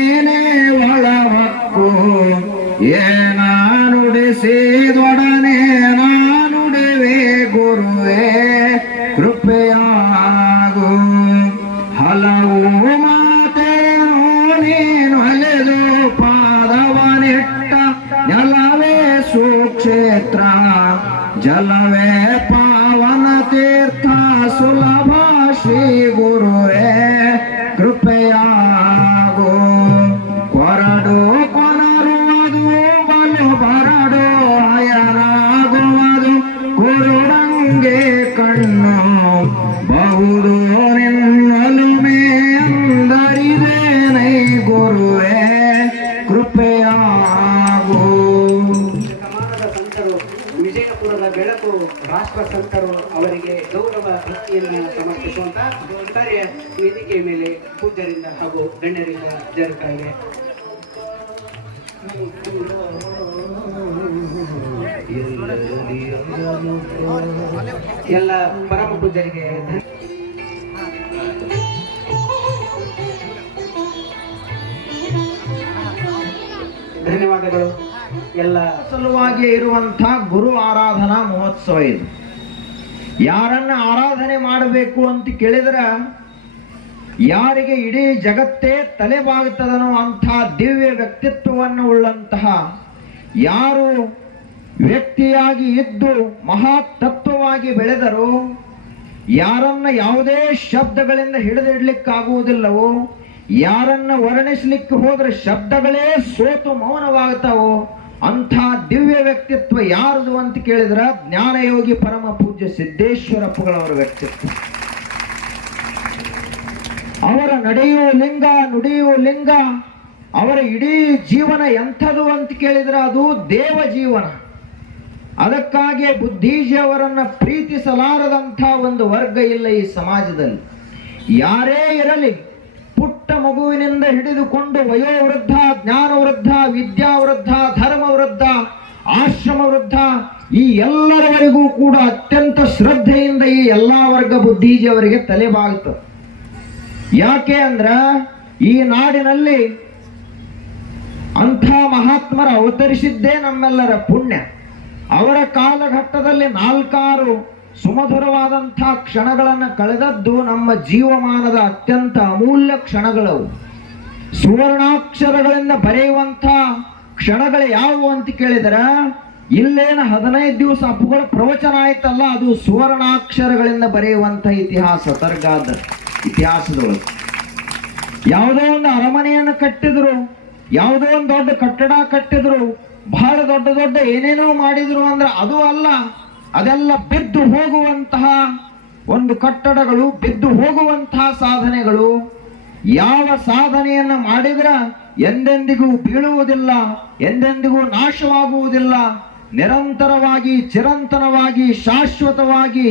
ನೀನೇ ಒಳವಕ್ಕು ಏನ ನುಡಿಸಿದೊಡನೆ ನಾನುಡಿವೆ ಗುರುವೇ ಕೃಪೆಯಾಗು ಹಲವು ಮಾತೇನು ನೀನು ಅಲೆದು ಪಾದವನಿಟ್ಟ ನೆಲವೇ ಸುಕ್ಷೇತ್ರ ಜಲವೇ ಪಾವನ ತೀರ್ಥ ಸುಲಭ ಶ್ರೀ ಗುರುವೇ ಕೃಪೆಯಾಗೋ ಕೊರಡು ಕೊನರುವುದು ಬಲು ಬರಡು ಅಯನಾಗುವುದು ಕುರುಡಂಗೆ ಕಣ್ಣು ಬಹುದು ನಿನ್ನಲುಮೆ ಅಂದರಿದೇನೈ ಗುರುವೇ ಕೃಪೆಯಾಗೋ. ಸಂತರು ವಿಜಯಪುರದ ಬೆಳಕು ರಾಷ್ಟ್ರ ಸಂತರು ಅವರಿಗೆ ಗೌರವ ಭಕ್ತಿಯನ್ನು ಸಮರ್ಪಿಸುವಂತ ಕಾರ್ಯ ವೇದಿಕೆ ಮೇಲೆ ಪೂಜ್ಯರಿಂದ ಹಾಗೂ ಗಣ್ಯರಿಂದ ಜರುಗ್ತಾ ಇದೆ. ಎಲ್ಲ ಪರಮ ಪೂಜ್ಯರಿಗೆ ಧನ್ಯವಾದಗಳು. ಎಲ್ಲ ಸಲುವಾಗಿ ಇರುವಂತಹ ಗುರು ಆರಾಧನಾ ಮಹೋತ್ಸವ ಇದು. ಯಾರನ್ನ ಆರಾಧನೆ ಮಾಡಬೇಕು ಅಂತ ಕೇಳಿದ್ರೆ ಯಾರಿಗೆ ಇಡೀ ಜಗತ್ತೇ ತಲೆಬಾಗುತ್ತದನೋ ಅಂಥ ದಿವ್ಯ ವ್ಯಕ್ತಿತ್ವವನ್ನು ಉಳ್ಳಂತಹ ಯಾರು ವ್ಯಕ್ತಿಯಾಗಿ ಇದ್ದು ಮಹಾತತ್ವವಾಗಿ ಬೆಳೆದರು, ಯಾರನ್ನ ಯಾವುದೇ ಶಬ್ದಗಳಿಂದ ಹಿಡಿದಿಡ್ಲಿಕ್ಕಾಗುವುದಿಲ್ಲವೋ, ಯಾರನ್ನ ವರ್ಣಿಸ್ಲಿಕ್ಕೆ ಹೋದ್ರೆ ಶಬ್ದಗಳೇ ಸೋತು ಮೌನವಾಗ್ತಾವೋ ಅಂಥ ದಿವ್ಯ ವ್ಯಕ್ತಿತ್ವ ಯಾರದು ಅಂತ ಕೇಳಿದ್ರ ಜ್ಞಾನಯೋಗಿ ಪರಮ ಪೂಜ್ಯ ಸಿದ್ದೇಶ್ವರಪ್ಪಗಳವರ ವ್ಯಕ್ತಿತ್ವ. ಅವರ ನಡೆಯುವ ಲಿಂಗ ನುಡಿಯುವ ಲಿಂಗ, ಅವರ ಇಡೀ ಜೀವನ ಎಂಥದು ಅಂತ ಕೇಳಿದ್ರೆ ಅದು ದೇವ ಜೀವನ. ಅದಕ್ಕಾಗಿ ಬುದ್ಧಿಜಿಯವರನ್ನ ಪ್ರೀತಿಸಲಾರದಂಥ ಒಂದು ವರ್ಗ ಇಲ್ಲ ಈ ಸಮಾಜದಲ್ಲಿ. ಯಾರೇ ಇರಲಿ, ಪುಟ್ಟ ಮಗುವಿನಿಂದ ಹಿಡಿದುಕೊಂಡು ವಯೋವೃದ್ಧ, ಜ್ಞಾನವೃದ್ಧ, ವಿದ್ಯಾವೃದ್ಧ, ಧರ್ಮವೃದ್ಧ, ಆಶ್ರಮ ವೃದ್ಧ, ಈ ಎಲ್ಲರವರೆಗೂ ಕೂಡ ಅತ್ಯಂತ ಶ್ರದ್ಧೆಯಿಂದ ಈ ಎಲ್ಲಾ ವರ್ಗ ಬುದ್ಧಿಜಿಯವರಿಗೆ ತಲೆಬಾಗುತ್ತದೆ. ಯಾಕೆ ಅಂದ್ರ ಈ ನಾಡಿನಲ್ಲಿ ಅಂಥ ಮಹಾತ್ಮರ ಅವತರಿಸಿದ್ದೇ ನಮ್ಮೆಲ್ಲರ ಪುಣ್ಯ. ಅವರ ಕಾಲಘಟ್ಟದಲ್ಲಿ 4 ಸುಮಧುರವಾದಂಥ ಕ್ಷಣಗಳನ್ನು ಕಳೆದದ್ದು ನಮ್ಮ ಜೀವಮಾನದ ಅತ್ಯಂತ ಅಮೂಲ್ಯ ಕ್ಷಣಗಳವು. ಸುವರ್ಣಾಕ್ಷರಗಳಿಂದ ಬರೆಯುವಂಥ ಕ್ಷಣಗಳು ಯಾವುವು ಅಂತ ಕೇಳಿದರೆ, ಇಲ್ಲೇನ 15 ದಿವಸ ಅಪ್ಪುಗಳ ಪ್ರವಚನ ಆಯ್ತಲ್ಲ, ಅದು ಸುವರ್ಣಾಕ್ಷರಗಳಿಂದ ಬರೆಯುವಂಥ ಇತಿಹಾಸ. ತರ್ಗಾದ ಇತಿಹಾಸದೊಳಗೆ ಯಾವುದೋ ಒಂದು ಅರಮನೆಯನ್ನು ಕಟ್ಟಿದ್ರು, ಯಾವುದೋ ಒಂದು ದೊಡ್ಡ ಕಟ್ಟಡ ಕಟ್ಟಿದ್ರು, ಬಹಳ ದೊಡ್ಡ ದೊಡ್ಡ ಏನೇನೋ ಮಾಡಿದ್ರು ಅಂದ್ರೆ ಅದು ಅಲ್ಲ. ಅದೆಲ್ಲ ಬಿದ್ದು ಹೋಗುವಂತಹ ಒಂದು ಕಟ್ಟಡಗಳು, ಬಿದ್ದು ಹೋಗುವಂತಹ ಸಾಧನೆಗಳು. ಯಾವ ಸಾಧನೆಯನ್ನ ಮಾಡಿದ್ರ ಎಂದೆಂದಿಗೂ ಬೀಳುವುದಿಲ್ಲ, ಎಂದೆಂದಿಗೂ ನಾಶವಾಗುವುದಿಲ್ಲ, ನಿರಂತರವಾಗಿ ಚಿರಂತನವಾಗಿ ಶಾಶ್ವತವಾಗಿ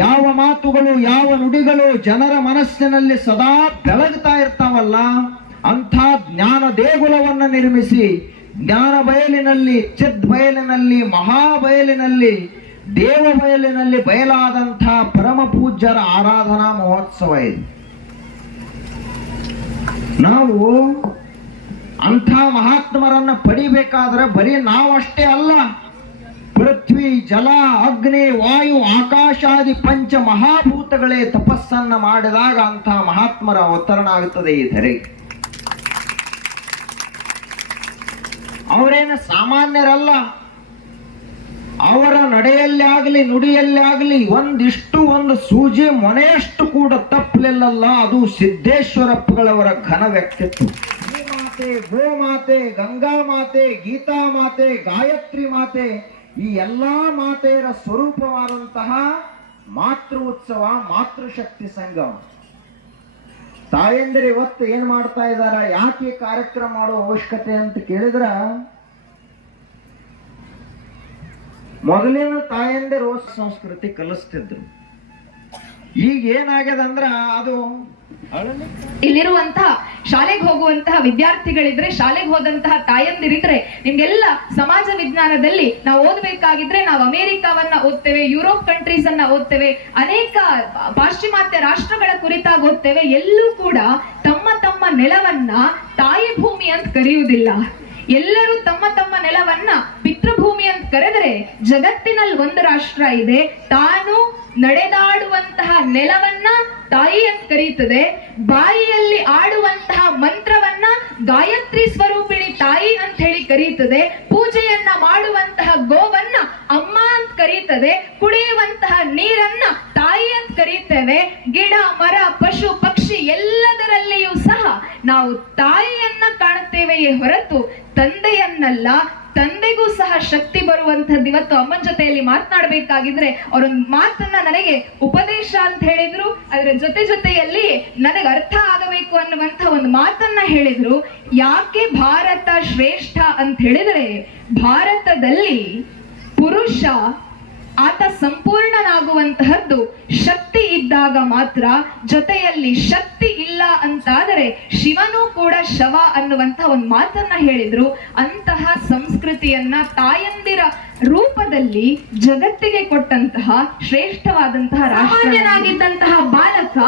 ಯಾವ ಮಾತುಗಳು, ಯಾವ ನುಡಿಗಳು ಜನರ ಮನಸ್ಸಿನಲ್ಲಿ ಸದಾ ಬೆಳಗ್ತಾ ಇರ್ತಾವಲ್ಲ, ಅಂಥ ಜ್ಞಾನ ದೇಗುಲವನ್ನು ನಿರ್ಮಿಸಿ ಜ್ಞಾನ ಬಯಲಿನಲ್ಲಿ, ಚಿದ್ ಬಯಲಿನಲ್ಲಿ, ಮಹಾಬಯಲಿನಲ್ಲಿ, ದೇವ ಬಯಲಿನಲ್ಲಿ ಬಯಲಾದಂಥ ಪರಮ ಪೂಜ್ಯರ ಆರಾಧನಾ ಮಹೋತ್ಸವ ಇದು. ನಾವು ಅಂಥ ಮಹಾತ್ಮರನ್ನ ಪಡಿಬೇಕಾದ್ರೆ ಬರೀ ನಾವಷ್ಟೇ ಅಲ್ಲ, ಪೃಥ್ವಿ, ಜಲ, ಅಗ್ನಿ, ವಾಯು, ಆಕಾಶಾದಿ ಪಂಚ ಮಹಾಭೂತಗಳೇ ತಪಸ್ಸನ್ನ ಮಾಡಿದಾಗ ಅಂಥ ಮಹಾತ್ಮರ ಅವತರಣ ಆಗುತ್ತದೆ ಈ ಧರೆಗೆ. ಅವರೇನು ಸಾಮಾನ್ಯರಲ್ಲ. ಅವರ ನಡೆಯಲ್ಲಿ ಆಗಲಿ ನುಡಿಯಲ್ಲಿ ಆಗಲಿ ಒಂದು ಸೂಜಿ ಮೊನೆಯಷ್ಟು ಕೂಡ ತಪ್ಪಲಿಲ್ಲಲ್ಲ. ಅದು ಸಿದ್ದೇಶ್ವರಪ್ಪಗಳವರ ಘನ ವ್ಯಕ್ತಿತ್ವ. ಮಾತೆ, ಗೋಮಾತೆ, ಗಂಗಾ ಮಾತೆ, ಗೀತಾ ಮಾತೆ, ಗಾಯತ್ರಿ ಮಾತೆ, ಈ ಎಲ್ಲಾ ಮಾತೆಯರ ಸ್ವರೂಪವಾದಂತಹ ಮಾತೃ ಉತ್ಸವ, ಮಾತೃಶಕ್ತಿ ಸಂಗಮ. ತಾಯಂದಿರು ಇವತ್ತು ಏನ್ ಮಾಡ್ತಾ ಇದಾರ, ಯಾಕೆ ಕಾರ್ಯಕ್ರಮ ಮಾಡೋ ಅವಶ್ಯಕತೆ ಅಂತ ಕೇಳಿದ್ರ, ಮೊದಲಿನ ತಾಯಂದಿರು ಸಂಸ್ಕೃತಿ ಕಲಿಸ್ತಿದ್ರು. ಈಗ ಏನಾಗ್ಯದಂದ್ರ ಅದು ಇಲ್ಲಿರುವಂತಹ ಶಾಲೆಗೆ ಹೋಗುವಂತಹ ವಿದ್ಯಾರ್ಥಿಗಳಿದ್ರೆ, ಶಾಲೆಗೆ ಹೋದಂತಹ ತಾಯಂದಿರಿದ್ರೆ, ನಿಮ್ಗೆಲ್ಲ ಸಮಾಜ ವಿಜ್ಞಾನದಲ್ಲಿ ನಾವು ಓದಬೇಕಾಗಿದ್ರೆ ನಾವು ಅಮೆರಿಕಾವನ್ನ ಓದ್ತೇವೆ, ಯುರೋಪ್ ಕಂಟ್ರೀಸ್ ಅನ್ನ ಓದ್ತೇವೆ, ಅನೇಕ ಪಾಶ್ಚಿಮಾತ್ಯ ರಾಷ್ಟ್ರಗಳ ಕುರಿತಾಗಿ ಓದ್ತೇವೆ. ಎಲ್ಲೂ ಕೂಡ ತಮ್ಮ ತಮ್ಮ ನೆಲವನ್ನ ತಾಯಿ ಭೂಮಿ ಅಂತ ಕರೆಯುವುದಿಲ್ಲ. ಎಲ್ಲರೂ ತಮ್ಮ ತಮ್ಮ ನೆಲವನ್ನ ಪಿತೃಭೂಮಿ ಅಂತ ಕರೆದರೆ, ಜಗತ್ತಿನಲ್ಲಿ ಒಂದು ರಾಷ್ಟ್ರ ಇದೆ, ತಾನು ನಡೆದಾಡುವಂತಹ ನೆಲವನ್ನ ತಾಯಿ ಅಂತ ಕರೀತದೆ. ಬಾಯಿಯಲ್ಲಿ ಆಡುವಂತಹ ಮಂತ್ರವನ್ನ ಗಾಯತ್ರಿ ಸ್ವರೂಪಿಣಿ ತಾಯಿ ಅಂತ ಹೇಳಿ ಕರೀತದೆ. ಪೂಜೆಯನ್ನ ಮಾಡುವಂತಹ ಗೋವನ್ನ ಅಮ್ಮ ಅಂತ ಕರೀತದೆ. ಕುಡಿಯುವಂತಹ ನೀರನ್ನ ತಾಯಿ ಅಂತ ಕರೀತೇವೆ. ಗಿಡ ಮರ ಪಶು ಪಕ್ಷಿ ಎಲ್ಲದರಲ್ಲಿಯೂ ಸಹ ನಾವು ತಾಯಿಯನ್ನ ಕಾಣುತ್ತೇವೆಯೇ ಹೊರತು ತಂದೆಯನ್ನಲ್ಲ. ತಂದೆಗೂ ಸಹ ಶಕ್ತಿ ಬರುವಂತದ್ದು. ಇವತ್ತು ಅಮ್ಮನ ಜೊತೆಯಲ್ಲಿ ಮಾತನಾಡಬೇಕಾಗಿದ್ರೆ ಅವರೊಂದು ಮಾತನ್ನ ನನಗೆ ಉಪದೇಶ ಅಂತ ಹೇಳಿದ್ರು, ಅದರ ಜೊತೆಯಲ್ಲಿ ನನಗೆ ಅರ್ಥ ಆಗಬೇಕು ಅನ್ನುವಂತ ಒಂದು ಮಾತನ್ನ ಹೇಳಿದ್ರು. ಯಾಕೆ ಭಾರತ ಶ್ರೇಷ್ಠ ಅಂತ ಹೇಳಿದ್ರೆ, ಭಾರತದಲ್ಲಿ ಪುರುಷ ಆತ ಸಂಪೂರ್ಣನಾಗುವಂತಹದ್ದು ಶಕ್ತಿ ಇದ್ದಾಗ ಮಾತ್ರ. ಜೊತೆಯಲ್ಲಿ ಶಕ್ತಿ ಇಲ್ಲ ಅಂತಾದರೆ ಶಿವನೂ ಕೂಡ ಶವ ಅನ್ನುವಂತ ಒಂದು ಮಾತನ್ನ ಹೇಳಿದ್ರು. ಅಂತಹ ಸಂಸ್ಕೃತಿಯನ್ನ ತಾಯಂದಿರ ರೂಪದಲ್ಲಿ ಜಗತ್ತಿಗೆ ಕೊಟ್ಟಂತಹ ಶ್ರೇಷ್ಠವಾದಂತಹ ರಾಷ್ಟ್ರನಾಗಿದ್ದಂತಹ ಬಾಲಕ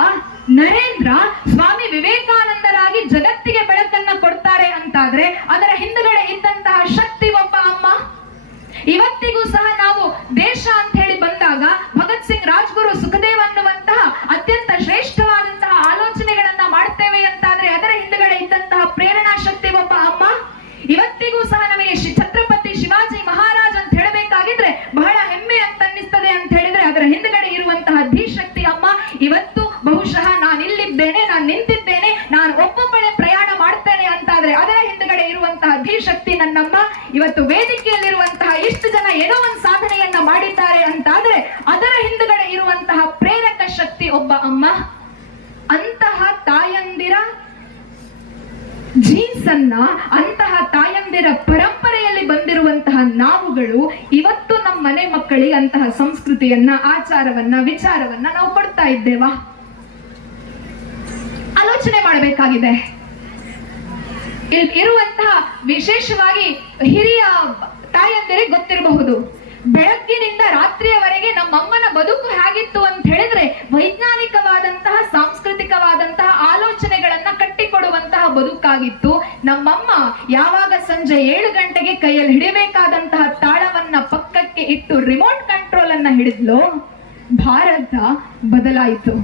ನರೇಂದ್ರ ಸ್ವಾಮಿ ವಿವೇಕಾನಂದರಾಗಿ ಜಗತ್ತಿಗೆ ಬೆಳಕನ್ನ ಕೊಡ್ತಾರೆ ಅಂತಾದ್ರೆ ಅದರ ಹಿಂದುಗಡೆ ಇದ್ದಂತಹ ಶಕ್ತಿ ಒಬ್ಬ ಅಮ್ಮ. ಇವತ್ತಿಗೂ ಸಹ ನಾವು ದೇಶ ಅಂತ ಹೇಳಿ ಬಂದಾಗ ಭಗತ್ ಸಿಂಗ್, ರಾಜ್ಗುರು, ಸುಖದೇವ್ ಅನ್ನುವಂತಹ ಅತ್ಯಂತ ಶ್ರೇಷ್ಠವಾದಂತಹ ಆಲೋಚನೆಗಳನ್ನ ಮಾಡ್ತೇವೆ ಅಂತಾದ್ರೆ ಅದರ ಹಿಂದುಗಡೆ ಇದ್ದಂತಹ ಪ್ರೇರಣಾ ಶಕ್ತಿ ಒಬ್ಬ ಅಮ್ಮ. ಇವತ್ತಿಗೂ ಸಹ ನಮಗೆ ಛತ್ರಪತಿ ಶಿವಾಜಿ ಮಹಾರಾಜ್ ಅಂತ ಹೇಳಬೇಕಾಗಿದ್ರೆ ಬಹಳ ಹೆಮ್ಮೆ ಅಂತ ಅನ್ನಿಸ್ತದೆ ಅಂತ ಹೇಳಿದ್ರೆ ಅದರ ಹಿಂದುಗಡೆ ಇರುವಂತಹ ಧೀಶಕ್ತಿ ಅಮ್ಮ. ಇವತ್ತು ಬಹುಶಃ ನಾನು ಇಲ್ಲಿದ್ದೇನೆ, ನಾನು ನಿಂತಿದ್ದೇನೆ, ನಾನು ಒಬ್ಬೊಬ್ಬಳೆ ಪ್ರಯಾಣ ಮಾಡ್ತೇನೆ ಅಂತಾದ್ರೆ ಅದರ ಹಿಂದುಗಡೆ ಇರುವಂತಹ ಧೀಶಕ್ತಿ ನನ್ನಮ್ಮ. ಇವತ್ತು ವೇದಿಕೆಯಲ್ಲಿರುವಂತಹ ಇಷ್ಟು ಜನ ಏನೋ ಒಂದು ಸಾಧನೆಯನ್ನ ಮಾಡಿದ್ದಾರೆ ಅಂತಾದ್ರೆ ಅದರ ಹಿಂದುಗಡೆ ಇರುವಂತಹ ಪ್ರೇರಕ ಶಕ್ತಿ ಒಬ್ಬ ಅಮ್ಮ. ಅಂತಹ ತಾಯಂದಿರ ಜೀನ್ಸ್ ಅನ್ನ, ಅಂತಹ ತಾಯಂದಿರ ಪರಂಪರೆಯಲ್ಲಿ ಬಂದಿರುವಂತಹ ನಾವುಗಳು ಇವತ್ತು ನಮ್ಮ ಮನೆ ಮಕ್ಕಳಿಗೆ ಅಂತಹ ಸಂಸ್ಕೃತಿಯನ್ನ, ಆಚಾರವನ್ನ, ವಿಚಾರವನ್ನ ನಾವು ಕೊಡ್ತಾ ಇದ್ದೇವಾ? ಆಲೋಚನೆ ಮಾಡಬೇಕಾಗಿದೆ. ಇರುವಂತಹ ವಿಶೇಷವಾಗಿ ಹಿರಿಯ ತಾಯಂದಿರಿಗೆ ಗೊತ್ತಿರಬಹುದು, ಬೆಳಗ್ಗಿನಿಂದ ರಾತ್ರಿಯವರೆಗೆ ನಮ್ಮಮ್ಮನ ಬದುಕು ಹೇಗಿತ್ತು ಅಂತ ಹೇಳಿದ್ರೆ ವೈಜ್ಞಾನಿಕವಾದಂತಹ, ಸಾಂಸ್ಕೃತಿಕವಾದಂತಹ ಆಲೋಚನೆಗಳನ್ನ ಕಟ್ಟಿಕೊಡುವಂತಹ ಬದುಕಾಗಿತ್ತು. ನಮ್ಮಮ್ಮ ಯಾವಾಗ ಸಂಜೆ 7 ಗಂಟೆಗೆ ಕೈಯಲ್ಲಿ ಹಿಡಿಬೇಕಾದಂತಹ ತಾಳವನ್ನ ಪಕ್ಕಕ್ಕೆ ಇಟ್ಟು ರಿಮೋಟ್ ಕಂಟ್ರೋಲ್ ಅನ್ನ ಹಿಡಿದ್ಲು, ಭಾರತ ಬದಲಾಯಿತು.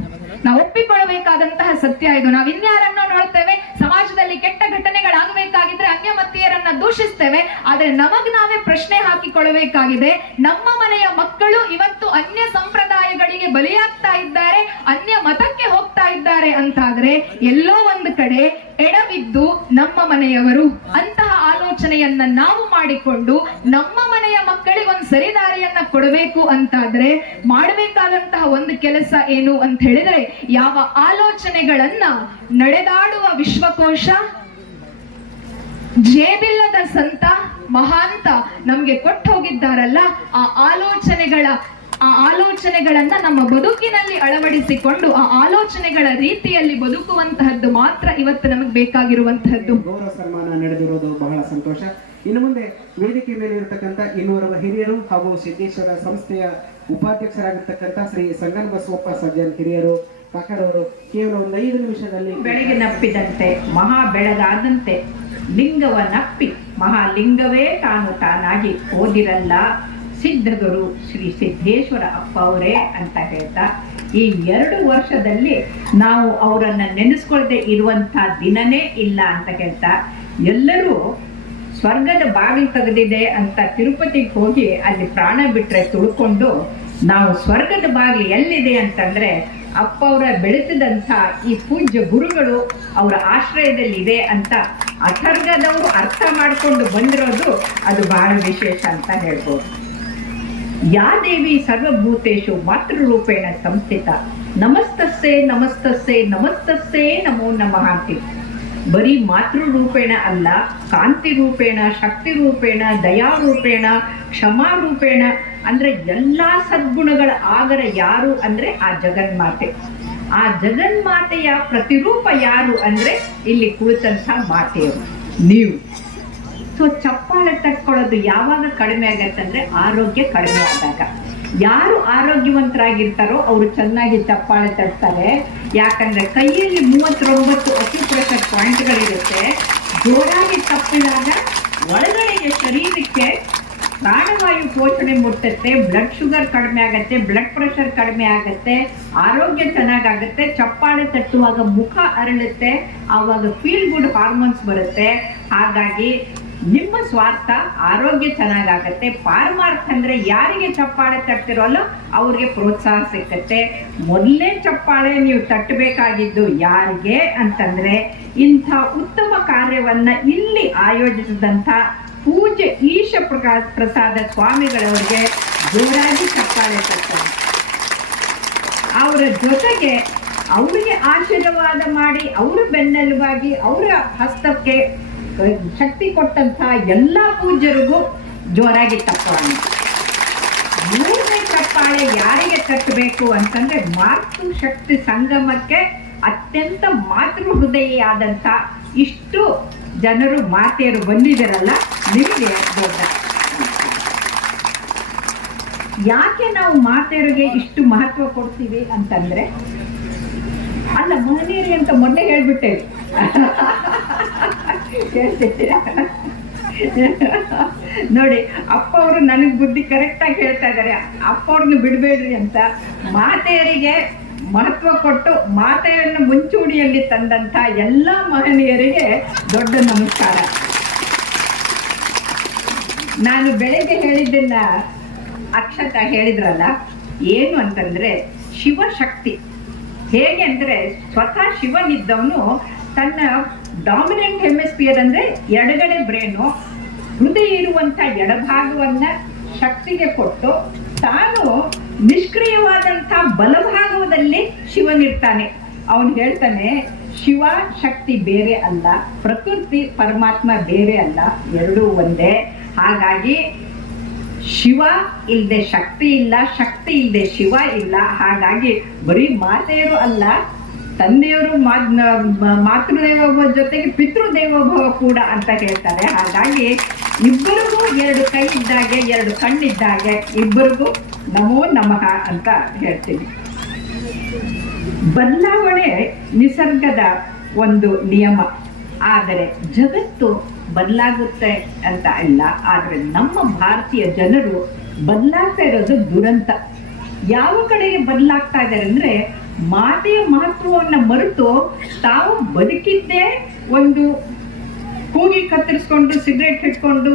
ನಾವು ಒಪ್ಪಿಕೊಳ್ಳಬೇಕಾದಂತಹ ಸತ್ಯ ಇದು. ನಾವು ಇನ್ಯಾರನ್ನೋ ನೋಡ್ತೇವೆ, ಸಮಾಜದಲ್ಲಿ ಕೆಟ್ಟ ಘಟನೆಗಳಾಗಬೇಕಾಗಿದ್ರೆ ಅನ್ಯಮತೀಯರನ್ನ ದೂಷಿಸ್ತೇವೆ. ಆದ್ರೆ ನಮಗ್ ನಾವೇ ಪ್ರಶ್ನೆ ಹಾಕಿಕೊಳ್ಳಬೇಕಾಗಿದೆ. ನಮ್ಮ ಮನೆಯ ಮಕ್ಕಳು ಇವತ್ತು ಅನ್ಯ ಸಂಪ್ರದಾಯಗಳಿಗೆ ಬಲಿಯಾಗ್ತಾ ಇದ್ದಾರೆ, ಅನ್ಯ ಮತಕ್ಕೆ ಹೋಗ್ತಾ ಇದ್ದಾರೆ ಅಂತಾದ್ರೆ ಎಲ್ಲೋ ಒಂದು ಕಡೆ ಎಡವಿದ್ದು ನಮ್ಮ ಮನೆಯವರು. ಅಂತಹ ಆಲೋಚನೆಯನ್ನ ನಾವು ಮಾಡಿಕೊಂಡು ನಮ್ಮ ಮನೆಯ ಮಕ್ಕಳಿಗೆ ಒಂದು ಸರಿದಾರಿಯನ್ನ ಕೊಡಬೇಕು ಅಂತಾದ್ರೆ ಮಾಡಬೇಕಾದಂತಹ ಒಂದು ಕೆಲಸ ಏನು ಅಂತ ಹೇಳಿದ್ರೆ, ಯಾವ ಆಲೋಚನೆಗಳನ್ನ ನಡೆದಾಡುವ ವಿಶ್ವಕೋಶ, ಜೇಬಿಲ್ಲದ ಸಂತ ಮಹಾಂತ ನಮ್ಗೆ ಕೊಟ್ಟು ಹೋಗಿದ್ದಾರಲ್ಲ, ಆ ಆಲೋಚನೆಗಳನ್ನ ನಮ್ಮ ಬದುಕಿನಲ್ಲಿ ಅಳವಡಿಸಿಕೊಂಡು ಆ ಆಲೋಚನೆಗಳ ರೀತಿಯಲ್ಲಿ ಬದುಕುವಂತಹದ್ದು ಮಾತ್ರ ಇವತ್ತು ನಮಗೆ ಬೇಕಾಗಿರುವಂತಹದ್ದು. ಗೌರವ ಸನ್ಮಾನ ನಡೆದಿರೋದು ಬಹಳ ಸಂತೋಷ. ಇನ್ನು ಮುಂದೆ ವೇದಿಕೆ ಮೇಲೆ ಇರತಕ್ಕಂತ ಇನ್ನೋರ್ವ ಹಿರಿಯರು ಹಾಗೂ ಸಿದ್ದೇಶ್ವರ ಸಂಸ್ಥೆಯ ಉಪಾಧ್ಯಕ್ಷರಾಗಿರ್ತಕ್ಕಂಥ ಶ್ರೀ ಸಂಗನ ಬಸವಪ್ಪ ಸಜ್ಜನ್ ಹಿರಿಯರು ಕಾಕಡವರು ಕೇವಲ ಒಂದು 5 ನಿಮಿಷದಲ್ಲಿ. ಬೆಳಗ್ಗೆ ನಪ್ಪಿದಂತೆ ಮಹಾ ಬೆಳಗಾದಂತೆ ಲಿಂಗವನ್ನಪ್ಪಿ ಮಹಾಲಿಂಗವೇ ತಾನು ತಾನಾಗಿ ಓದಿರಲ್ಲ ಸಿದ್ಧಗುರು ಶ್ರೀ ಸಿದ್ದೇಶ್ವರ ಅಪ್ಪ ಅವರೇ ಅಂತ ಹೇಳ್ತಾ, ಈ 2 ವರ್ಷದಲ್ಲಿ ನಾವು ಅವರನ್ನ ನೆನೆಸ್ಕೊಳ್ದೆ ಇರುವಂತ ದಿನನೇ ಇಲ್ಲ ಅಂತ ಹೇಳ್ತಾ, ಎಲ್ಲರೂ ಸ್ವರ್ಗದ ಬಾಗಿಲು ತೆಗೆದಿದೆ ಅಂತ ತಿರುಪತಿಗೆ ಹೋಗಿ ಅಲ್ಲಿ ಪ್ರಾಣ ಬಿಟ್ರೆ ತುಳ್ಕೊಂಡು, ನಾವು ಸ್ವರ್ಗದ ಬಾಗಿಲು ಎಲ್ಲಿದೆ ಅಂತಂದ್ರೆ ಅಪ್ಪ ಅವರ ಬೆಳೆಸಿದಂಥ ಈ ಪೂಜ್ಯ ಗುರುಗಳು ಅವರ ಆಶ್ರಯದಲ್ಲಿ ಇದೆ ಅಂತ ಅಥರ್ಗದವರು ಅರ್ಥ ಮಾಡಿಕೊಂಡು ಬಂದಿರೋದು ಅದು ಬಹಳ ವಿಶೇಷ ಅಂತ ಹೇಳ್ಬೋದು. ಯಾ ದೇವಿ ಸರ್ವಭೂತೇಶು ಮಾತೃರೂಪೇಣ ಸಂಸ್ಥಿತ ನಮಸ್ತಸ್ಸೇ ನಮಸ್ತಸ್ಸೇ ನಮಸ್ತಸ್ಸೇ ನಮೋ ನಮಃ ಅಂತಿ. ಬರೀ ಮಾತೃರೂಪೇಣ ಅಲ್ಲ, ಕಾಂತಿ ರೂಪೇಣ, ಶಕ್ತಿ ರೂಪೇಣ, ದಯಾರೂಪೇಣ, ಕ್ಷಮಾರೂಪೇಣ ಅಂದ್ರೆ ಎಲ್ಲಾ ಸದ್ಗುಣಗಳ ಆಗರ ಯಾರು ಅಂದ್ರೆ ಆ ಜಗನ್ಮಾತೆ. ಆ ಜಗನ್ಮಾತೆಯ ಪ್ರತಿರೂಪ ಯಾರು ಅಂದ್ರೆ ಇಲ್ಲಿ ಕುಳಿತಂತ ಮಾತೆಯರು, ನೀವು. ಸೊ ಚಪ್ಪಾಳೆ ತಕ್ಕೊಳ್ಳೋದು ಯಾವಾಗ ಕಡಿಮೆ ಆಗತ್ತಂದ್ರೆ ಆರೋಗ್ಯ ಕಡಿಮೆ ಆದಾಗ. ಯಾರು ಆರೋಗ್ಯವಂತರಾಗಿರ್ತಾರೋ ಅವರು ಚೆನ್ನಾಗಿ ಚಪ್ಪಾಳೆ ತಟ್ತಾರೆ. ಯಾಕಂದ್ರೆ ಕೈಯಲ್ಲಿ 39 ಅಕ್ಯುಪ್ರೆಷರ್ ಪಾಯಿಂಟ್ಗಳಿರುತ್ತೆ. ಜೋರಾಗಿ ತಪ್ಪಿದಾಗ ಒಳಗಡೆಗೆ ಶರೀರಕ್ಕೆ ಪ್ರಾಣವಾಯು ಪೋಷಣೆ ಮುಟ್ಟುತ್ತೆ, ಬ್ಲಡ್ ಶುಗರ್ ಕಡಿಮೆ ಆಗತ್ತೆ, ಬ್ಲಡ್ ಪ್ರೆಷರ್ ಕಡಿಮೆ ಆಗತ್ತೆ, ಆರೋಗ್ಯ ಚೆನ್ನಾಗಾಗತ್ತೆ. ಚಪ್ಪಾಳೆ ತಟ್ಟುವಾಗ ಮುಖ ಅರಳುತ್ತೆ, ಆವಾಗ ಫೀಲ್ ಗುಡ್ ಹಾರ್ಮೋನ್ಸ್ ಬರುತ್ತೆ. ಹಾಗಾಗಿ ನಿಮ್ಮ ಸ್ವಾರ್ಥ ಆರೋಗ್ಯ ಚೆನ್ನಾಗಾಗತ್ತೆ. ಪಾರಮಾರ್ಥ ಅಂದ್ರೆ ಯಾರಿಗೆ ಚಪ್ಪಾಳೆ ತಟ್ಟಿರೋಲ್ಲ ಅವ್ರಿಗೆ ಪ್ರೋತ್ಸಾಹ ಸಿಕ್ಕತ್ತೆ. ಮೊದಲನೇ ಚಪ್ಪಾಳೆ ನೀವು ತಟ್ಟಬೇಕಾಗಿದ್ದು ಯಾರಿಗೆ ಅಂತಂದ್ರೆ ಇಂಥ ಉತ್ತಮ ಕಾರ್ಯವನ್ನ ಇಲ್ಲಿ ಆಯೋಜಿಸಿದಂಥ ಪೂಜ್ಯ ಈಶ ಪ್ರಸಾದ ಸ್ವಾಮಿಗಳವರಿಗೆ ಜೋರಾಗಿ ಚಪ್ಪಾಳೆ ತಟ್ತಾರೆ. ಅವರ ಜೊತೆಗೆ ಅವರಿಗೆ ಆಶೀರ್ವಾದ ಮಾಡಿ, ಅವರ ಬೆನ್ನೆಲುಬಾಗಿ, ಅವರ ಹಸ್ತಕ್ಕೆ ಶಕ್ತಿ ಕೊಟ್ಟಂತ ಎಲ್ಲಾ ಪೂಜ್ಯರಿಗೂ ಜೋರಾಗಿ ತಪ್ಪೋಣ. ಮೂರನೇ ಚಪ್ಪಾಳೆ ಯಾರಿಗೆ ತಟ್ಟಬೇಕು ಅಂತಂದ್ರೆ ಮಾತೃ ಶಕ್ತಿ ಸಂಗಮಕ್ಕೆ ಅತ್ಯಂತ ಮಾತೃ ಹೃದಯಿಯಾದಂತ ಇಷ್ಟು ಜನರು ಮಾತೆಯರು ಬಂದಿದ್ದಾರಲ್ಲ, ನಿಮಗೆ ದೊಡ್ಡ. ಯಾಕೆ ನಾವು ಮಾತೆಯರಿಗೆ ಇಷ್ಟು ಮಹತ್ವ ಕೊಡ್ತೀವಿ ಅಂತಂದ್ರೆ, ಅಲ್ಲ ಮಹನೀಯರಿ ಅಂತ ಮೊನ್ನೆ ಹೇಳ್ಬಿಟ್ಟೇವಿ, ಕೇಳ್ತಿದ್ದೀರಾ? ನೋಡಿ, ಅಪ್ಪ ಅವರು ನನಗ್ ಬುದ್ಧಿ ಕರೆಕ್ಟ್ ಆಗಿ ಹೇಳ್ತಾ ಇದ್ದಾರೆ, ಅಪ್ಪ ಅವ್ರನ್ನ ಬಿಡ್ಬೇಡ್ರಿ ಅಂತ. ಮಾತೆಯರಿಗೆ ಮಹತ್ವ ಕೊಟ್ಟು ಮಾತೆಯನ್ನು ಮುಂಚೂಣಿಯಲ್ಲಿ ತಂದಂತ ಎಲ್ಲಾ ಮಹನೀಯರಿಗೆ ದೊಡ್ಡ ನಮಸ್ಕಾರ. ನಾನು ಬೆಳಗ್ಗೆ ಹೇಳಿದ್ದನ್ನ ಅಕ್ಷತ ಹೇಳಿದ್ರಲ್ಲ, ಏನು ಅಂತಂದ್ರೆ ಶಿವಶಕ್ತಿ ಹೇಗೆ ಅಂದ್ರೆ ಸ್ವತಃ ಶಿವನಿದ್ದವನು ತನ್ನ ಡಾಮಿನೆಂಟ್ ಹೆಮಿಸ್ಫಿಯರ್ ಅಂದ್ರೆ ಎಡಗಡೆ ಬ್ರೇನು, ಹೃದಯ ಇರುವಂತ ಎಡಭಾಗವನ್ನ ಶಕ್ತಿಗೆ ಕೊಟ್ಟು ತಾನು ನಿಷ್ಕ್ರಿಯವಾದಂತ ಬಲಭಾಗದಲ್ಲಿ ಶಿವನಿರ್ತಾನೆ. ಅವನು ಹೇಳ್ತಾನೆ, ಶಿವ ಶಕ್ತಿ ಬೇರೆ ಅಲ್ಲ, ಪ್ರಕೃತಿ ಪರಮಾತ್ಮ ಬೇರೆ ಅಲ್ಲ, ಎರಡೂ ಒಂದೇ. ಹಾಗಾಗಿ ಶಿವ ಇಲ್ಲದೆ ಶಕ್ತಿ ಇಲ್ಲ, ಶಕ್ತಿ ಇಲ್ಲದೆ ಶಿವ ಇಲ್ಲ. ಹಾಗಾಗಿ ಬರೀ ಮಾತೆಯರು ಅಲ್ಲ, ತಂದೆಯವರು ಮಾತೃದೇವೋಭವ ಜೊತೆಗೆ ಪಿತೃದೇವೋಭವ ಕೂಡ ಅಂತ ಹೇಳ್ತಾರೆ. ಹಾಗಾಗಿ ಇಬ್ಬರಿಗೂ ಎರಡು ಕೈ ಇದ್ದಾಗೆ, ಎರಡು ಕಣ್ಣಿದ್ದಾಗೆ, ಇಬ್ಬರಿಗೂ ನಮೋ ನಮಃ ಅಂತ ಹೇಳ್ತೀನಿ. ಬದಲಾವಣೆ ನಿಸರ್ಗದ ಒಂದು ನಿಯಮ, ಆದರೆ ಜಗತ್ತು ಬದಲಾಗುತ್ತೆ ಅಂತ ಇಲ್ಲ. ಆದ್ರೆ ನಮ್ಮ ಭಾರತೀಯ ಜನರು ಬದಲಾಗ್ತಾ ಇರೋದು ದುರಂತ. ಯಾವ ಕಡೆಗೆ ಬದಲಾಗ್ತಾ ಇದ್ದಾರೆ ಅಂದ್ರೆ, ಮಾತೆಯ ಮಹತ್ವವನ್ನ ಮರೆತು ತಾವು ಬದುಕಿದ್ದೇ ಒಂದು ಕೂಗಿ ಕತ್ತರಿಸ್ಕೊಂಡು, ಸಿಗರೇಟ್ ಹಿಡ್ಕೊಂಡು,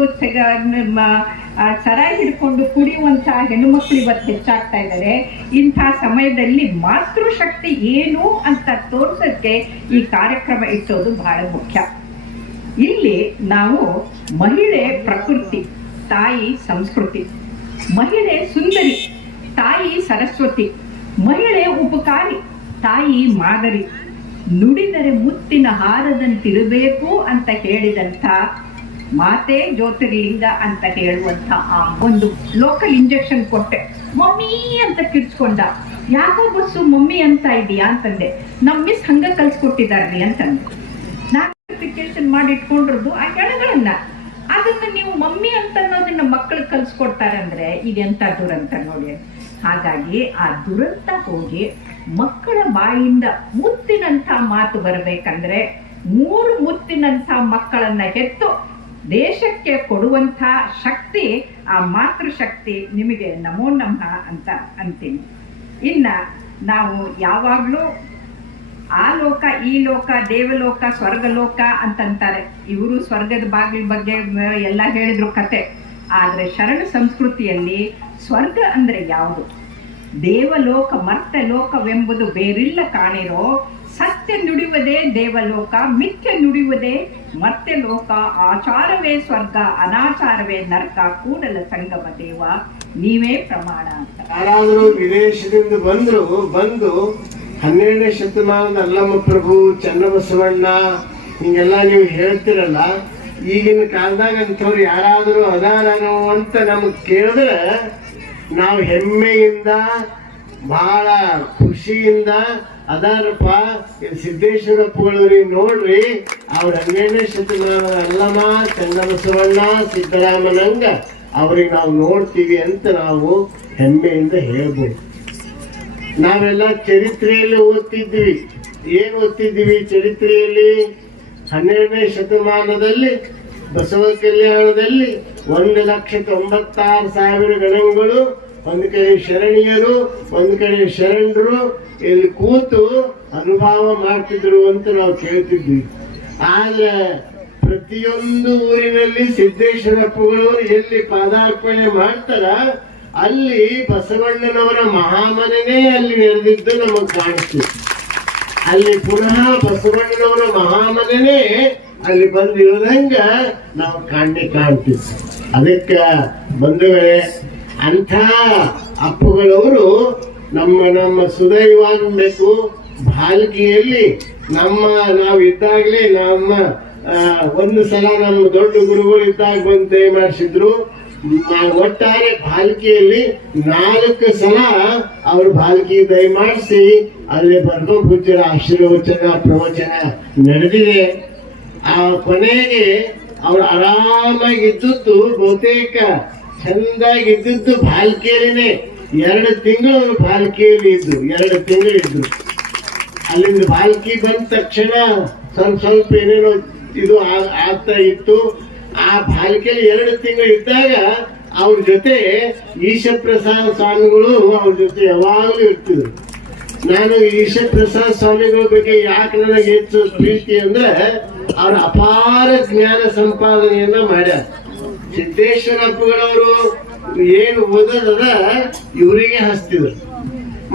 ಸರಾಯಿ ಹಿಡ್ಕೊಂಡು ಕುಡಿಯುವಂತಹ ಹೆಣ್ಣುಮಕ್ಕಳು ಇವತ್ತು ಹೆಚ್ಚಾಗ್ತಾ ಇದ್ದಾರೆ. ಇಂಥ ಸಮಯದಲ್ಲಿ ಮಾತೃಶಕ್ತಿ ಏನು ಅಂತ ತೋರ್ಸಕ್ಕೆ ಈ ಕಾರ್ಯಕ್ರಮ ಇಟ್ಟೋದು ಬಹಳ ಮುಖ್ಯ. ಇಲ್ಲಿ ನಾವು ಮಹಿಳೆ ಪ್ರಕೃತಿ, ತಾಯಿ ಸಂಸ್ಕೃತಿ, ಮಹಿಳೆ ಸುಂದರಿ, ತಾಯಿ ಸರಸ್ವತಿ, ಮಹಿಳೆ ಉಪಕಾರಿ, ತಾಯಿ ಮಾದರಿ, ನುಡಿದರೆ ಮುತ್ತಿನ ಹಾರದಂತಿರಬೇಕು ಅಂತ ಹೇಳಿದಂಥ ಮಾತೆ ಜ್ಯೋತಿರ್ಲಿಂಗ ಅಂತ ಹೇಳುವಂಥ ಆ ಒಂದು ಲೋಕಲ್ ಇಂಜೆಕ್ಷನ್ ಕೊಟ್ಟೆ. ಮಮ್ಮಿ ಅಂತ ಕಿರ್ಚ್ಕೊಂಡ. ಯಾಕೋ ಬಸ್ಸು ಮಮ್ಮಿ ಅಂತ ಇದೀಯಾ ಅಂತಂದೆ. ನಮ್ಮ ಮಿಸ್ ಹಂಗ ಕಲ್ಸ್ಕೊಟ್ಟಿದಾರ್ರಿ ಅಂತಂದೆ. ನೋಟಿಫಿಕೇಶನ್ ಮಾಡಿ ಇಟ್ಕೊಂಡಿರೋದು ಆ ಕೆಳಗಳನ್ನ, ಅದನ್ನ ನೀವು ಮಮ್ಮಿ ಅಂತ ಅನ್ನೋದನ್ನ ಮಕ್ಕಳಿಗೆ ಕಲ್ಸ್ಕೊಡ್ತಾರಂದ್ರೆ ಇದೆಂತ ದುರಂತ ನೋಡಿ. ಹಾಗಾಗಿ ಆ ದುರಂತ ಹೋಗಿ ಮಕ್ಕಳ ಬಾಯಿಂದ ಮುತ್ತಿನಂಥ ಮಾತು ಬರಬೇಕಂದ್ರೆ 3 ಮುತ್ತಿನಂಥ ಮಕ್ಕಳನ್ನ ಹೆತ್ತು ದೇಶಕ್ಕೆ ಕೊಡುವಂಥ ಶಕ್ತಿ ಆ ಮಾತೃಶಕ್ತಿ. ನಿಮಗೆ ನಮೋ ನಮಃ ಅಂತ ಅಂತೀನಿ. ಇನ್ನ ನಾವು ಯಾವಾಗ್ಲೂ ಆ ಲೋಕ, ಈ ಲೋಕ, ದೇವಲೋಕ, ಸ್ವರ್ಗಲೋಕ ಅಂತಂತಾರೆ. ಇವರು ಸ್ವರ್ಗದ ಬಾಗಿಲ ಬಗ್ಗೆ ಎಲ್ಲ ಹೇಳಿದ್ರು ಕತೆ. ಆದ್ರೆ ಶರಣ ಸಂಸ್ಕೃತಿಯಲ್ಲಿ ಸ್ವರ್ಗ ಅಂದ್ರೆ ಯಾವುದು? ದೇವಲೋಕ ಮರ್ತ್ಯಲೋಕವೆಂಬುದು ಬೇರಿಲ್ಲ ಕಾಣಿರೋ, ಸತ್ಯ ನುಡಿಯುವುದೇ ದೇವಲೋಕ, ಮಿಥ್ಯ ನುಡಿಯುವುದೇ ಮರ್ತ್ಯಲೋಕ, ಆಚಾರವೇ ಸ್ವರ್ಗ, ಅನಾಚಾರವೇ ನರಕ, ಕೂಡಲ ಸಂಗಮ ದೇವ ನೀವೇ ಪ್ರಮಾಣ ಅಂತ. ಯಾರಾದರೂ ವಿದೇಶದಿಂದ ಬಂದು 12ನೇ ಶತಮಾನದ ಅಲ್ಲಮ್ಮ ಪ್ರಭು, ಚನ್ನಬಸವಣ್ಣ ಹಿಂಗೆಲ್ಲ ನೀವು ಹೇಳ್ತಿರಲ್ಲ, ಈಗಿನ ಕಾಲದಾಗ ಅಂಥವ್ರು ಯಾರಾದರೂ ಅದಾರು ಅಂತ ನಮಗೆ ಕೇಳಿದ್ರೆ ನಾವು ಹೆಮ್ಮೆಯಿಂದ ಬಹಳ ಖುಷಿಯಿಂದ ಅದಾರಪ್ಪ. ಸಿದ್ದೇಶ್ವರಪ್ಪಗಳವ್ರಿಗೆ ನೋಡ್ರಿ, ಅವ್ರ 12ನೇ ಶತಮಾನದ ಅಲ್ಲಮ ಚನ್ನಬಸವಣ್ಣ ಸಿದ್ದರಾಮನಂಗ ಅವ್ರಿಗೆ ನಾವು ನೋಡ್ತೀವಿ ಅಂತ ನಾವು ಹೆಮ್ಮೆಯಿಂದ ಹೇಳ್ಬೋದು. ನಾವೆಲ್ಲ ಚರಿತ್ರೆಯಲ್ಲಿ ಓದ್ತಿದ್ವಿ. ಏನು ಓದ್ತಿದ್ವಿ ಚರಿತ್ರೆಯಲ್ಲಿ? 12ನೇ ಶತಮಾನದಲ್ಲಿ ಬಸವ ಕಲ್ಯಾಣದಲ್ಲಿ 1,96,000 ಗಣಗಳು, ಒಂದು ಕಡೆ ಶರಣಿಯರು, ಒಂದು ಕಡೆ ಶರಣರು ಇಲ್ಲಿ ಕೂತು ಅನುಭವ ಮಾಡ್ತಿದ್ರು ಅಂತ ನಾವು ಕೇಳ್ತಿದ್ವಿ. ಆದ್ರೆ ಪ್ರತಿಯೊಂದು ಊರಿನಲ್ಲಿ ಸಿದ್ದೇಶ್ವರಪ್ಪಗಳು ಎಲ್ಲಿ ಪಾದಾರ್ಪಣೆ ಮಾಡ್ತಾರ ಅಲ್ಲಿ ಬಸವಣ್ಣನವರ ಮಹಾಮನೆನೇ ಅಲ್ಲಿ ನೆರೆದಿದ್ದು ನಮಗ್ ಕಾಣಿಸ್ತು. ಅಲ್ಲಿ ಪುನಃ ಬಸವಣ್ಣನವರ ಮಹಾಮನೆನೇ ಅಲ್ಲಿ ಬಂದಿರೋದಂಗ ನಾವು ಕಾಣ್ತೀವಿ. ಅದಕ್ಕೆ ಬಂಧುಗಳೇ, ಅಂಥ ಅಪ್ಪಗಳವರು ನಮ್ಮ ಸುದೈವ ಅನ್ಬೇಕು. ಭಾಲ್ಕಿಯಲ್ಲಿ ನಾವು ಇದ್ದಾಗಲೇ ಒಂದು ಸಲ ನಮ್ಮ ದೊಡ್ಡ ಗುರುಗಳು ಇದ್ದಾಗ ಬಂದು ದಯ ಮಾಡಿಸಿದ್ರು. ಒಟ್ಟಾರೆ ಭಾಲ್ಕಿಯಲ್ಲಿ 4 ಸಲ ಅವರು ಭಾಲ್ಕಿ ದಯ ಮಾಡಿಸಿ ಅಲ್ಲಿ ಬರ್ಗೋ ಪೂಜ್ಯರ ಆಶೀರ್ವಚನ ಪ್ರವಚನ ನಡೆದಿದೆ. ಆ ಕೊನೆಗೆ ಅವ್ರು ಆರಾಮಾಗಿದ್ದದ್ದು, ಬಹುತೇಕ ಚಂದಾಗಿದ್ದದ್ದು ಭಾಲ್ಕಿಯಲ್ಲಿನೇ. 2 ತಿಂಗಳು ಅವರು ಭಾಲ್ಕಿಯಲ್ಲಿ ಇದ್ರು. 2 ತಿಂಗಳು ಇದ್ರು. ಅಲ್ಲಿಂದ ಭಾಲ್ಕಿ ಬಂದ ತಕ್ಷಣ ಸ್ವಲ್ಪ ಏನೇನೋ ಇದು ಆಗ್ತಾ ಇತ್ತು. ಆ ಭಾಲ್ಕಿಯಲ್ಲಿ 2 ತಿಂಗಳು ಇದ್ದಾಗ ಅವ್ರ ಜೊತೆ ಈಶಪ್ರಸಾದ್ ಸ್ವಾಮಿಗಳು ಅವ್ರ ಜೊತೆ ಯಾವಾಗಲೂ ಇರ್ತಿದ್ರು. ನಾನು ಈಶಪ್ರಸಾದ್ ಸ್ವಾಮಿಗಳ ಬಗ್ಗೆ ಯಾಕೆ ನನಗೆ ಹೆಚ್ಚು ಪ್ರೀತಿ ಅಂದ್ರೆ ಅವ್ರ ಅಪಾರ ಜ್ಞಾನ ಸಂಪಾದನೆಯನ್ನ ಮಾಡ್ಯಾರ. ಸಿದ್ದೇಶ್ವರಪ್ಪಗಳವರು ಏನು ಓದೋದದ ಇವರಿಗೆ ಹಚ್ತಿದ್ರು.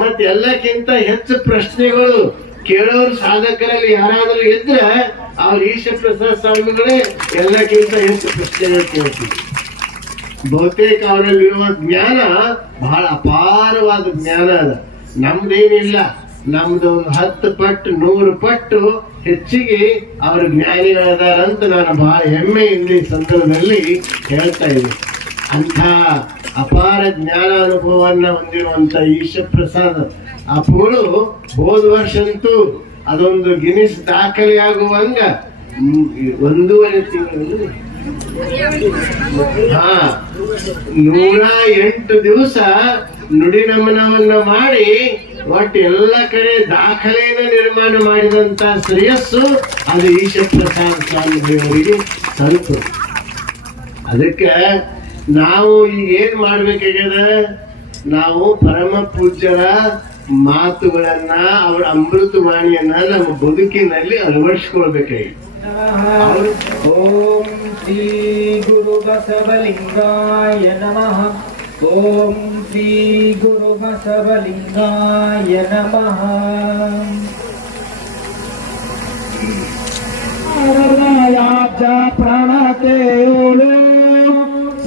ಮತ್ತೆ ಎಲ್ಲಕ್ಕಿಂತ ಹೆಚ್ಚು ಪ್ರಶ್ನೆಗಳು ಕೇಳೋರು ಸಾಧಕರಲ್ಲಿ ಯಾರಾದರೂ ಇದ್ರೆ ಅವ್ರ ಈಶಪ್ರಸಾದ್ ಸ್ವಾಮಿಗಳೇ ಎಲ್ಲಕ್ಕಿಂತ ಹೆಚ್ಚು ಪ್ರಶ್ನೆಗಳು ಕೇಳ್ತಿದ್ರು. ಬಹುತೇಕ ಅವರಲ್ಲಿರುವ ಜ್ಞಾನ ಬಹಳ ಅಪಾರವಾದ ಜ್ಞಾನ ಅದ. ನಮ್ದೇನಿಲ್ಲ, ನಮ್ದು ಒಂದು 10 ಪಟ್ಟು 100 ಪಟ್ಟು ಹೆಚ್ಚಿಗೆ ಅವರು ಜ್ಞಾನಿಗಳದಾರಂತ ನಾನು ಬಹಳ ಹೆಮ್ಮೆಯಿಂದ ಈ ಸಂದರ್ಭದಲ್ಲಿ ಹೇಳ್ತಾ ಇದ್ದೀನಿ. ಅಂಥ ಅಪಾರ ಜ್ಞಾನ ಅನುಭವವನ್ನ ಹೊಂದಿರುವಂತ ಈಶಪ್ರಸಾದ್ ಅಪ್ಪಗಳು ಹೋದ ವರ್ಷ ಅಂತೂ ಅದೊಂದು ಗಿನ್ನಿಸ್ ದಾಖಲೆ ಆಗುವಂಗ 1.5 ತಿಂಗಳು 108 ದಿವಸ ನುಡಿ ನಮನವನ್ನ ಮಾಡಿ ಒಟ್ಟು ಎಲ್ಲ ಕಡೆ ದಾಖಲೆಯನ್ನ ನಿರ್ಮಾಣ ಮಾಡಿದಂತ ಶ್ರೇಯಸ್ಸು ಅದು ಈಶಪ್ರಸಾದ್ ಸ್ವಾಮಿ ದೇವರಿಗೆ ಸಲ್ತು. ಅದಕ್ಕೆ ನಾವು ಈಗ ಏನ್ ಮಾಡ್ಬೇಕಾಗ್ಯದ, ನಾವು ಪರಮ ಪೂಜ್ಯರ ಮಾತುಗಳನ್ನ, ಅವರ ಅಮೃತವಾಣಿಯನ್ನ ನಮ್ಮ ಬದುಕಿನಲ್ಲಿ ಅಳವಡಿಸ್ಕೊಳ್ಬೇಕಾಗಿ. ಓಂ ಶ್ರೀ ಗುರು ಬಸವಲಿಂಗಾಯ ನಮಃ. ಓಂ ಶ್ರೀ ಗುರು ಬಸವಲಿಂಗಾಯ ನಮಃ. ಪ್ರಣತೆಯೋಳು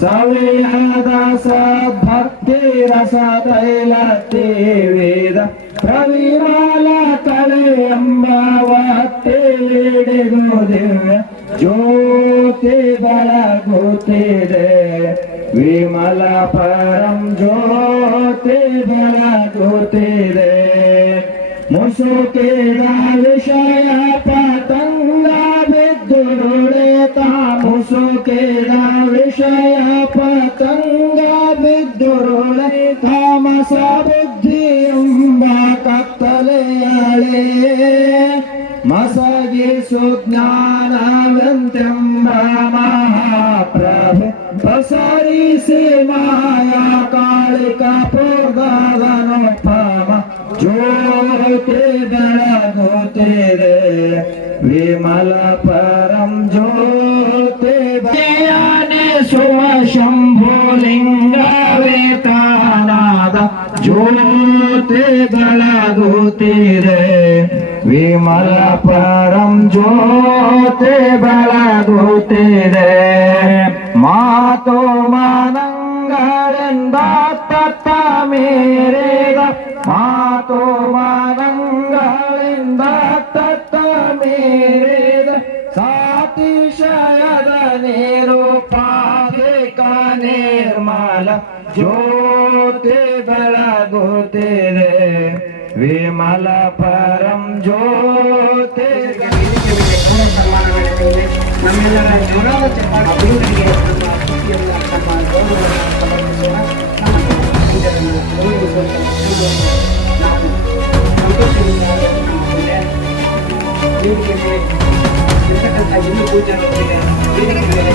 ಸವಿಹದ ಸದ್ಭಕ್ತಿ ರಸ ತೈಲತೆ ವೇದ ಪ್ರವಿಮಾಲ ಕಳೆ ಎಂಬವತ್ತೇಡಿಗೋ ದಿವ್ಯ ಜ್ಯೋತಿ ಬೆಳಗುತ್ತಿದೆ. ವಿಮಲ ಪರಂ ಜ್ಯೋತಿ ಬೆಳಗುತ್ತಿದೆ. ಮುಸುಕಿದ ವಿಷಯ ಪತಂಗ ಬಿದ್ದುರುಳಿತ. ಮುಸುಕಿದ ವಿಷಯ ಪತಂಗ ಬಿದ್ದುರುಳೆ ತಾಮಸ ಬುದ್ಧಿ ಎಂಬ ಕತ್ತಲೆಯಳೆ ಮಸಗಿಸು ಜ್ಞಾನವಂತೆಂಬ ಮಹಾಪ್ರಭೆ ಪ್ರಸರಿಸಿ ಮಾಯಾ ಕಾಳಿಕ ಪೂರ್ಗದನುಪಮ ಜ್ಯೋತಿ ಬೆಳಗುತ್ತಿದೆ. ವಿಮಲ ಪರಂ ಜ್ಯೋತಿ ಸುವ ಶಂಭುಲಿಂಗವೇತನಾದ ಜ್ಯೋತಿ ಬೆಳಗುತ್ತಿದೆ. ವಿಮಲ ಪರಂ ಜ್ಯೋತಿ ಬೆಳಗುತ್ತಿದೆ. ಮಾತು ಮನಂಗಳಿಂದ ತತ್ತ ಮೇರೆಗ. ಮಾತು ಮನಂಗಳಿಂದ ತತ್ತ ಮೇರೆಗ. ಸಾತಿಶಯದ ನಿರುಪಾಧಿಕ ನಿರ್ಮಲ ಜ್ಯೋತಿ ಜ್ಯೋತಿ ಬೆಳಗುತ್ತಿದೆ ವಿಮಲ ಪರಂ ಜ್ಯೋತಿ. ನಮ್ಮೆಲ್ಲರ ಜೋರಾದ ಚಪ್ಪಾಳೆ ಅಭಿವೃದ್ಧಿಗೆ ನಮ್ಮ ಪ್ರೀತಿಯನ್ನ, ನಮ್ಮ ಗೌರವವನ್ನು ಸಮರ್ಪಿಸೋಣ. ನಮ್ಮ ಹಿರಿಯರನ್ನು ಗೌರವಿಸುವಂತ ನಾವು ಸಂತೋಷದಿಂದ ನಮ್ಮ ಮುಂದೆ ವೇದಿಕೆ ಮೇಲೆ ಇರ್ತಕ್ಕಂಥ ಹಿಂದೂ ಪೂಜಾರಿಗೆ ವೇದಿಕೆ ಮೇಲೆ